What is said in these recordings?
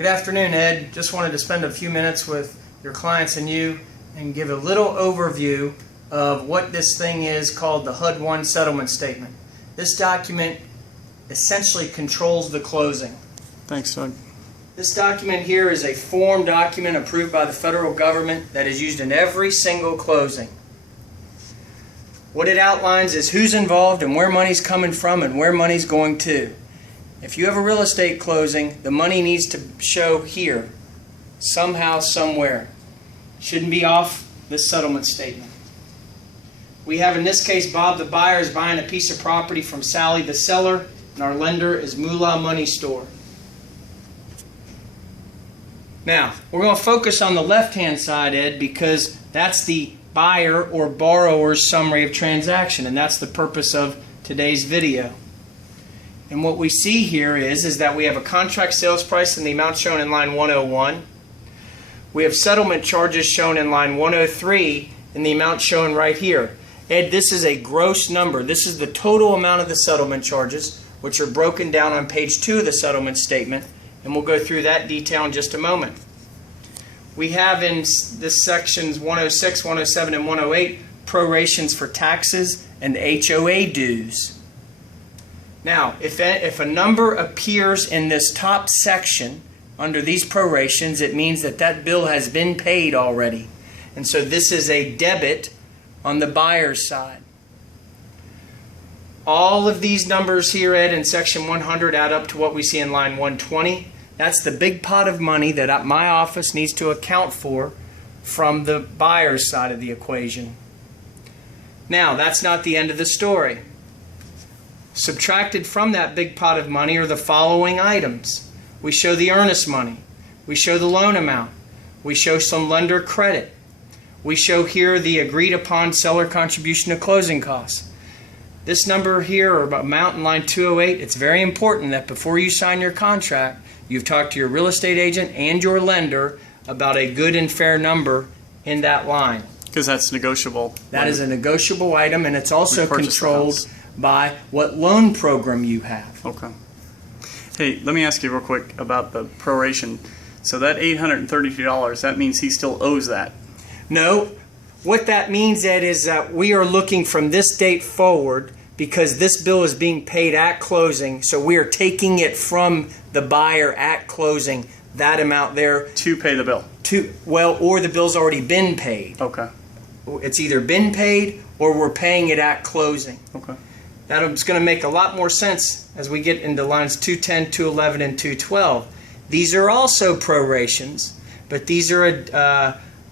Good afternoon, Ed. Just wanted to spend a few minutes with your clients and you and give a little overview of what this thing is called the HUD 1 settlement statement. This document essentially controls the closing. Thanks, Doug. This document here is a form document approved by the federal government that is used in every single closing. What it outlines is who's involved and where money's coming from and where money's going to. If you have a real estate closing, the money needs to show here, somehow, somewhere. Shouldn't be off this settlement statement. We have, in this case, Bob the buyer is buying a piece of property from Sally the seller, and our lender is Moolah Money Store. Now, we're going to focus on the left-hand side, Ed, because that's the buyer or borrower's summary of transaction, and that's the purpose of today's video. And what we see here is that we have a contract sales price in the amount shown in line 101. We have settlement charges shown in line 103 in the amount shown right here. Ed, this is a gross number. This is the total amount of the settlement charges, which are broken down on page 2 of the settlement statement, and we'll go through that detail in just a moment. We have in this sections 106, 107, and 108 prorations for taxes and HOA dues. Now, if a number appears in this top section under these prorations, it means that that bill has been paid already. And so this is a debit on the buyer's side. All of these numbers here, Ed, in section 100 add up to what we see in line 120. That's the big pot of money that my office needs to account for from the buyer's side of the equation. Now, that's not the end of the story. Subtracted from that big pot of money are the following items. We show the earnest money. We show the loan amount. We show some lender credit. We show here the agreed upon seller contribution to closing costs. This number here, or amount in line 208, it's very important that before you sign your contract, you've talked to your real estate agent and your lender about a good and fair number in that line. Because that's negotiable. That is a negotiable item, and it's also controlled by what loan program you have. Okay. Hey, let me ask you real quick about the proration. So that $832, that means he still owes that? No. What that means, Ed, is that we are looking from this date forward because this bill is being paid at closing, so we are taking it from the buyer at closing, that amount there. To pay the bill? Or the bill's already been paid. Okay. It's either been paid or we're paying it at closing. Okay. That's going to make a lot more sense as we get into lines 210, 211, and 212. These are also prorations, but these are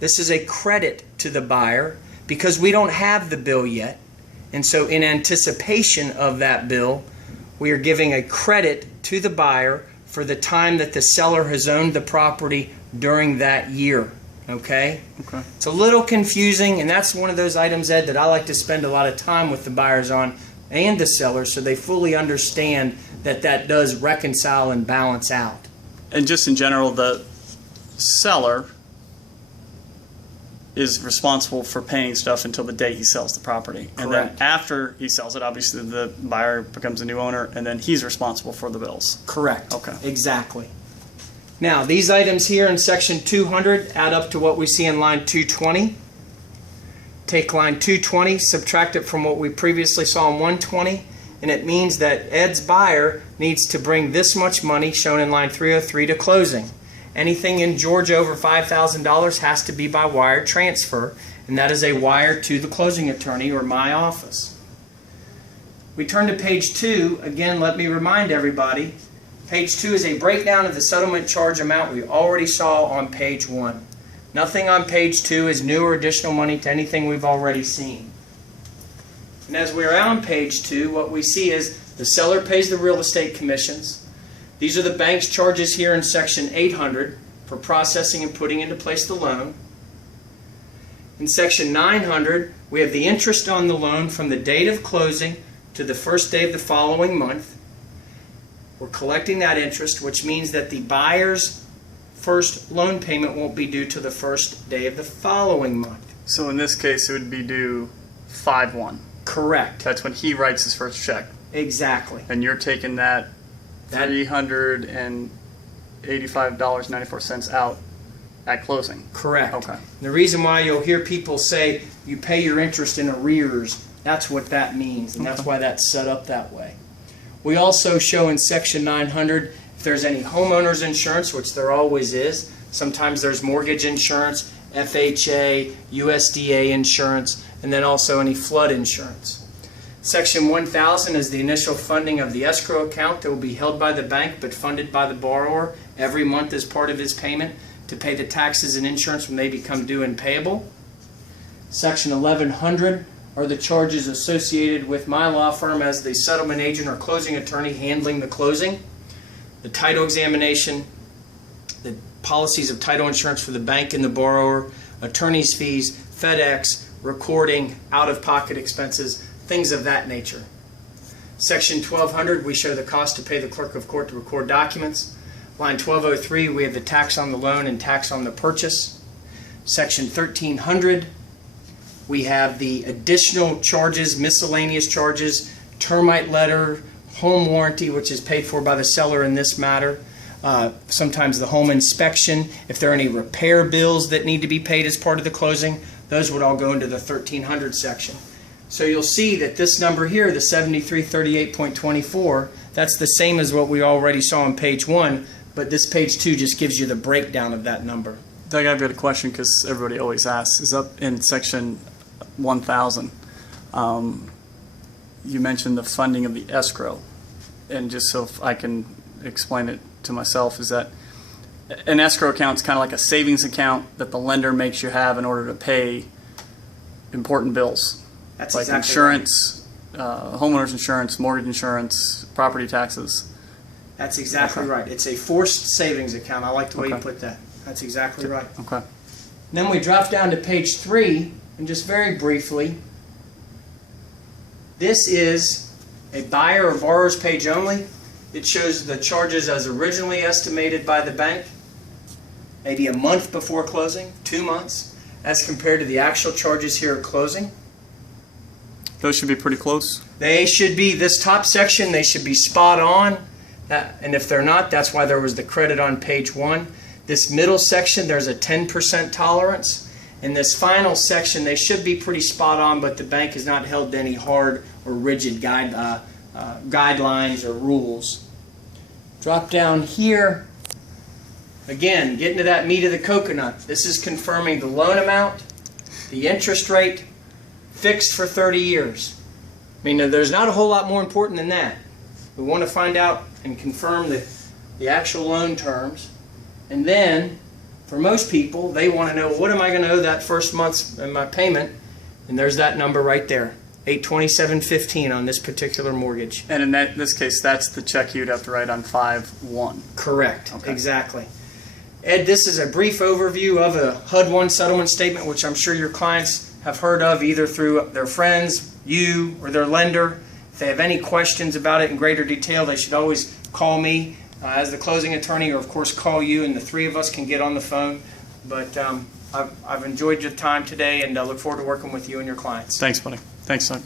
this is a credit to the buyer because we don't have the bill yet. And so in anticipation of that bill, we are giving a credit to the buyer for the time that the seller has owned the property during that year. Okay? Okay. It's a little confusing, and that's one of those items, Ed, that I like to spend a lot of time with the buyers on and the sellers so they fully understand that that does reconcile and balance out. And just in general, the seller is responsible for paying stuff until the day he sells the property. And Correct. then after he sells it, obviously the buyer becomes a new owner, and then he's responsible for the bills. Correct. Okay. Exactly. Now, these items here in section 200 add up to what we see in line 220. Take line 220, subtract it from what we previously saw in 120, and it means that Ed's buyer needs to bring this much money, shown in line 303, to closing. Anything in Georgia over $5,000 has to be by wire transfer, and that is a wire to the closing attorney or my office. We turn to page 2. Again, let me remind everybody, page 2 is a breakdown of the settlement charge amount we already saw on page 1. Nothing on page 2 is new or additional money to anything we've already seen. And as we're on page 2, what we see is the seller pays the real estate commissions. These are the bank's charges here in section 800 for processing and putting into place the loan. In section 900, we have the interest on the loan from the date of closing to the first day of the following month. We're collecting that interest, which means that the buyer's first loan payment won't be due till the first day of the following month. So in this case, it would be due 5/1. Correct. That's when he writes his first check. Exactly. And you're taking that 300 and $85.94 out at closing. Correct. Okay. The reason why you'll hear people say you pay your interest in arrears, that's what that means, and that's why that's set up that way. We also show in section 900 if there's any homeowners insurance, which there always is. Sometimes there's mortgage insurance, FHA, USDA insurance, and then also any flood insurance. Section 1000 is the initial funding of the escrow account that will be held by the bank but funded by the borrower every month as part of his payment to pay the taxes and insurance when they become due and payable. Section 1100 are the charges associated with my law firm as the settlement agent or closing attorney handling the closing, the title examination, the policies of title insurance for the bank and the borrower, attorney's fees, FedEx, recording, out-of-pocket expenses, things of that nature. Section 1200, we show the cost to pay the clerk of court to record documents. Line 1203, we have the tax on the loan and tax on the purchase. Section 1300, we have the additional charges, miscellaneous charges, termite letter, home warranty, which is paid for by the seller in this matter. Sometimes the home inspection, if there are any repair bills that need to be paid as part of the closing, those would all go into the 1300 section. So you'll see that this number here, the 7338.24, that's the same as what we already saw on page 1, but this page 2 just gives you the breakdown of that number. Doug, I've got a question because everybody always asks. Is up in section 1000. You mentioned the funding of the escrow, and just so I can explain it to myself, is that an escrow account is kind of like a savings account that the lender makes you have in order to pay important bills. That's like exactly insurance, homeowners insurance, mortgage insurance, property taxes. That's exactly Okay. right. It's a forced savings account. I like the way you Okay. put that. That's exactly right. Okay. Then we drop down to page 3, and just very briefly, this is a buyer or borrower's page only. It shows the charges as originally estimated by the bank, maybe a month before closing, 2 months, as compared to the actual charges here at closing. Those should be pretty close. They should be, this top section, they should be spot on. And if they're not, that's why there was the credit on page 1. This middle section, there's a 10% tolerance. In this final section, they should be pretty spot on, but the bank has not held to any hard or rigid guidelines or rules. Drop down here. Again, getting to that meat of the coconut. This is confirming the loan amount, the interest rate, fixed for 30 years. I mean, there's not a whole lot more important than that. We want to find out and confirm the actual loan terms. And then, for most people, they want to know, what am I going to owe that first month's in my payment? And there's that number right there, $827.15 on this particular mortgage. And in this case, that's the check you'd have to write on 5/1. Correct. Okay. Exactly. Ed, this is a brief overview of a HUD 1 settlement statement, which I'm sure your clients have heard of either through their friends, you, or their lender. If they have any questions about it in greater detail, they should always call me as the closing attorney, or of course call you, and the three of us can get on the phone. But I've enjoyed your time today, and I look forward to working with you and your clients. Thanks, buddy. Thanks, Doug.